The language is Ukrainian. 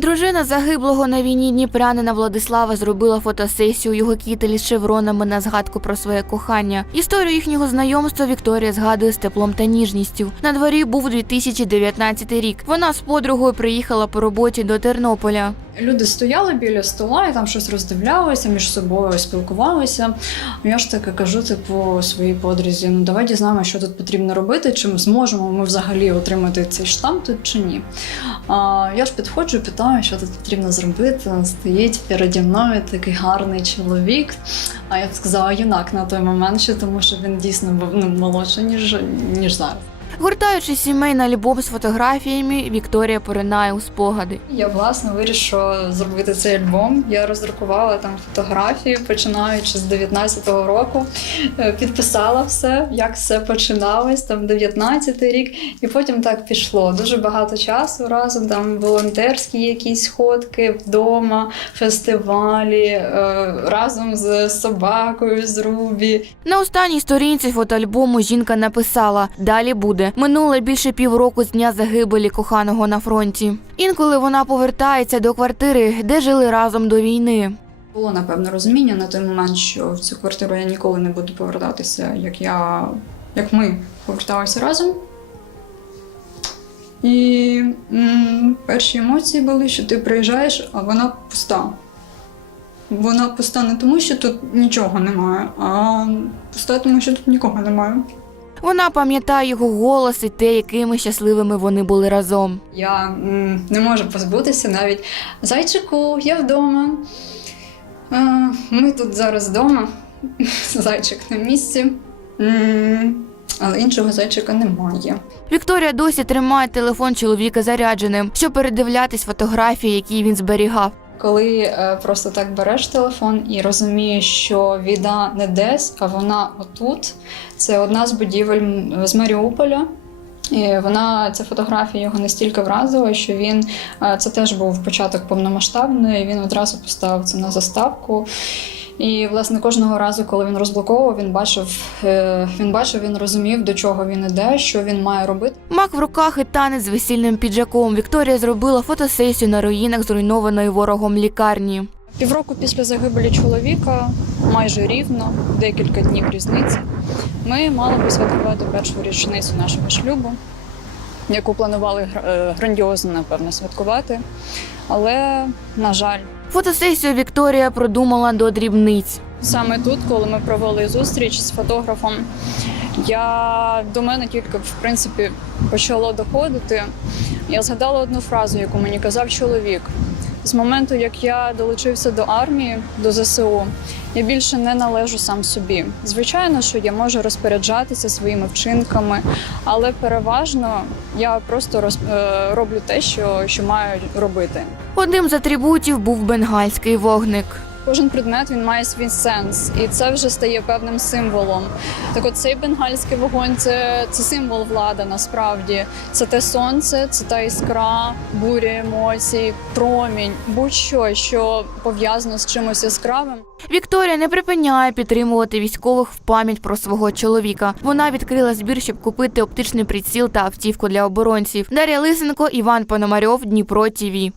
Дружина загиблого на війні дніпрянина Владислава зробила фотосесію його кітелі з шевронами на згадку про своє кохання. Історію їхнього знайомства Вікторія згадує з теплом та ніжністю. На дворі був 2019 рік. Вона з подругою приїхала по роботі до Тернополя. Люди стояли біля стола і там щось роздивлялися, між собою спілкувалися. Я ж таки кажу, типу, своїй подрузі: ну давай дізнаємося, що тут потрібно робити, чи ми зможемо ми взагалі отримати цей штамп тут чи ні. А, я ж підходжу і питаю, що тут потрібно зробити. Стоїть переді мною такий гарний чоловік. А я б сказала юнак на той момент, ще тому що він дійсно був ну, молодший, ніж, ніж зараз. Гуртаючи сімейний альбом з фотографіями, Вікторія поринає у спогади. Я власне вирішила зробити цей альбом. Я роздрукувала там фотографії, починаючи з 19-го року. Е, Підписала все, як все починалось, там 19-й рік, і потім так пішло. Дуже багато часу разом. Там волонтерські якісь сходки вдома, фестивалі, е, разом з собакою, з Рубі. На останній сторінці фотоальбому жінка написала: Далі буде. Минуло більше півроку з дня загибелі коханого на фронті. Інколи вона повертається до квартири, де жили разом до війни. Було напевно розуміння на той момент, що в цю квартиру я ніколи не буду повертатися, як я, як ми поверталися разом. І м, перші емоції були, що ти приїжджаєш, а вона пуста. Вона пуста не тому, що тут нічого немає, а пуста, тому що тут нікого немає. Вона пам'ятає його голос і те, якими щасливими вони були разом. Я м, не можу позбутися навіть зайчику, я вдома. Е, Ми тут зараз вдома. Зайчик на місці. М, Але іншого зайчика немає. Вікторія досі тримає телефон чоловіка зарядженим, щоб передивлятись фотографії, які він зберігав. Коли е, просто так береш телефон і розумієш, що війна не десь, а вона отут. Це одна з будівель з Маріуполя. І вона ця фотографія його настільки вразила, що він е, це теж був початок повномасштабної. Він одразу поставив це на заставку. І власне кожного разу, коли він розблоковував, він бачив, е, він бачив, він розумів, до чого він іде, що він має робити. Мак в руках і танець з весільним піджаком. Вікторія зробила фотосесію на руїнах зруйнованої ворогом лікарні. Півроку після загибелі чоловіка, майже рівно, декілька днів різниці, ми мали би святкувати першу річницю нашого шлюбу, яку планували е, грандіозно, напевно, святкувати. Але, на жаль, Фотосесію Вікторія продумала до дрібниць. саме тут, коли ми провели зустріч з фотографом, я до мене тільки в принципі почало доходити. Я згадала одну фразу, яку мені казав чоловік. З моменту, як я долучився до армії, до ЗСУ, я більше не належу сам собі. Звичайно, що я можу розпоряджатися своїми вчинками, але переважно я просто роз, е, роблю те, що, що маю робити. Одним з атрибутів був бенгальський вогник. Кожен предмет він має свій сенс, і це вже стає певним символом. Так, от цей бенгальський вогонь це, це символ влади. Насправді це те сонце, це та іскра, буря емоцій, промінь, будь-що, що пов'язано з чимось яскравим. Вікторія не припиняє підтримувати військових в пам'ять про свого чоловіка. Вона відкрила збір, щоб купити оптичний приціл та автівку для оборонців. Дар'я Лисенко, Іван Пономарьов, Дніпро ТІВІ.